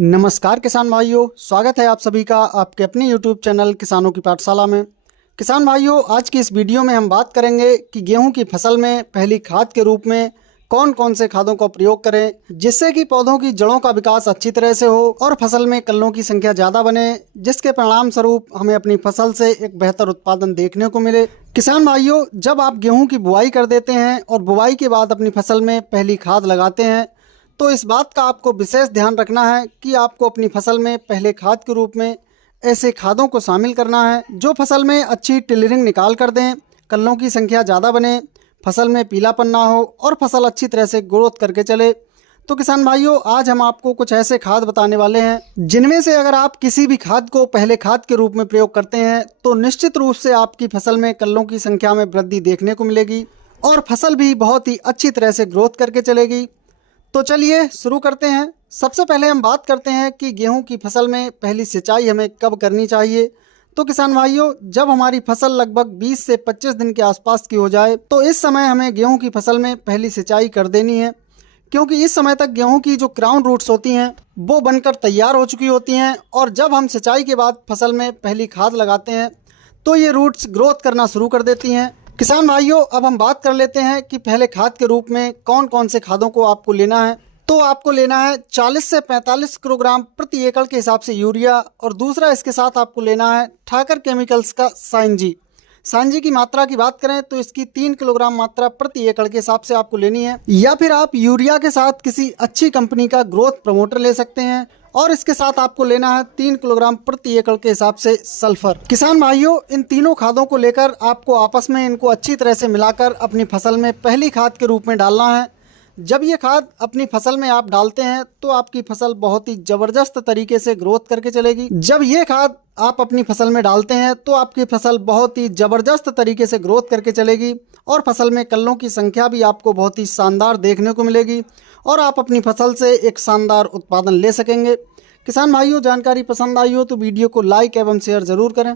नमस्कार किसान भाइयों, स्वागत है आप सभी का आपके अपने YouTube चैनल किसानों की पाठशाला में। किसान भाइयों, आज की इस वीडियो में हम बात करेंगे कि गेहूं की फसल में पहली खाद के रूप में कौन कौन से खादों का प्रयोग करें जिससे कि पौधों की जड़ों का विकास अच्छी तरह से हो और फसल में कल्लों की संख्या ज़्यादा बने, जिसके परिणाम स्वरूप हमें अपनी फसल से एक बेहतर उत्पादन देखने को मिले। किसान भाइयों, जब आप गेहूँ की बुआई कर देते हैं और बुआई के बाद अपनी फसल में पहली खाद लगाते हैं तो इस बात का आपको विशेष ध्यान रखना है कि आपको अपनी फसल में पहले खाद के रूप में ऐसे खादों को शामिल करना है जो फसल में अच्छी टिलरिंग निकाल कर दें, कल्लों की संख्या ज़्यादा बने, फसल में पीलापन ना हो और फसल अच्छी तरह से ग्रोथ करके चले। तो किसान भाइयों, आज हम आपको कुछ ऐसे खाद बताने वाले हैं जिनमें से अगर आप किसी भी खाद को पहले खाद के रूप में प्रयोग करते हैं तो निश्चित रूप से आपकी फसल में कल्लों की संख्या में वृद्धि देखने को मिलेगी और फसल भी बहुत ही अच्छी तरह से ग्रोथ करके चलेगी। तो चलिए शुरू करते हैं। सबसे पहले हम बात करते हैं कि गेहूं की फसल में पहली सिंचाई हमें कब करनी चाहिए। तो किसान भाइयों, जब हमारी फसल लगभग 20 से 25 दिन के आसपास की हो जाए तो इस समय हमें गेहूं की फसल में पहली सिंचाई कर देनी है, क्योंकि इस समय तक गेहूं की जो क्राउन रूट्स होती हैं वो बनकर तैयार हो चुकी होती हैं और जब हम सिंचाई के बाद फसल में पहली खाद लगाते हैं तो ये रूट्स ग्रोथ करना शुरू कर देती हैं। किसान भाइयों, अब हम बात कर लेते हैं कि पहले खाद के रूप में कौन कौन से खादों को आपको लेना है। तो आपको लेना है 40 से 45 किलोग्राम प्रति एकड़ के हिसाब से यूरिया और दूसरा इसके साथ आपको लेना है ठाकर केमिकल्स का साइंजी। साइंजी की मात्रा की बात करें तो इसकी 3 किलोग्राम मात्रा प्रति एकड़ के हिसाब से आपको लेनी है, या फिर आप यूरिया के साथ किसी अच्छी कंपनी का ग्रोथ प्रमोटर ले सकते हैं और इसके साथ आपको लेना है 3 किलोग्राम प्रति एकड़ के हिसाब से सल्फर। किसान भाइयों, इन तीनों खादों को लेकर आपको आपस में इनको अच्छी तरह से मिलाकर अपनी फसल में पहली खाद के रूप में डालना है। जब ये खाद अपनी फसल में आप डालते हैं तो आपकी फसल बहुत ही ज़बरदस्त तरीके से ग्रोथ करके चलेगी। जब ये खाद आप अपनी फसल में डालते हैं तो आपकी फसल बहुत ही ज़बरदस्त तरीके से ग्रोथ करके चलेगी और फसल में कल्लों की संख्या भी आपको बहुत ही शानदार देखने को मिलेगी और आप अपनी फसल से एक शानदार उत्पादन ले सकेंगे। किसान भाइयों, जानकारी पसंद आई हो तो वीडियो को लाइक एवं शेयर ज़रूर करें।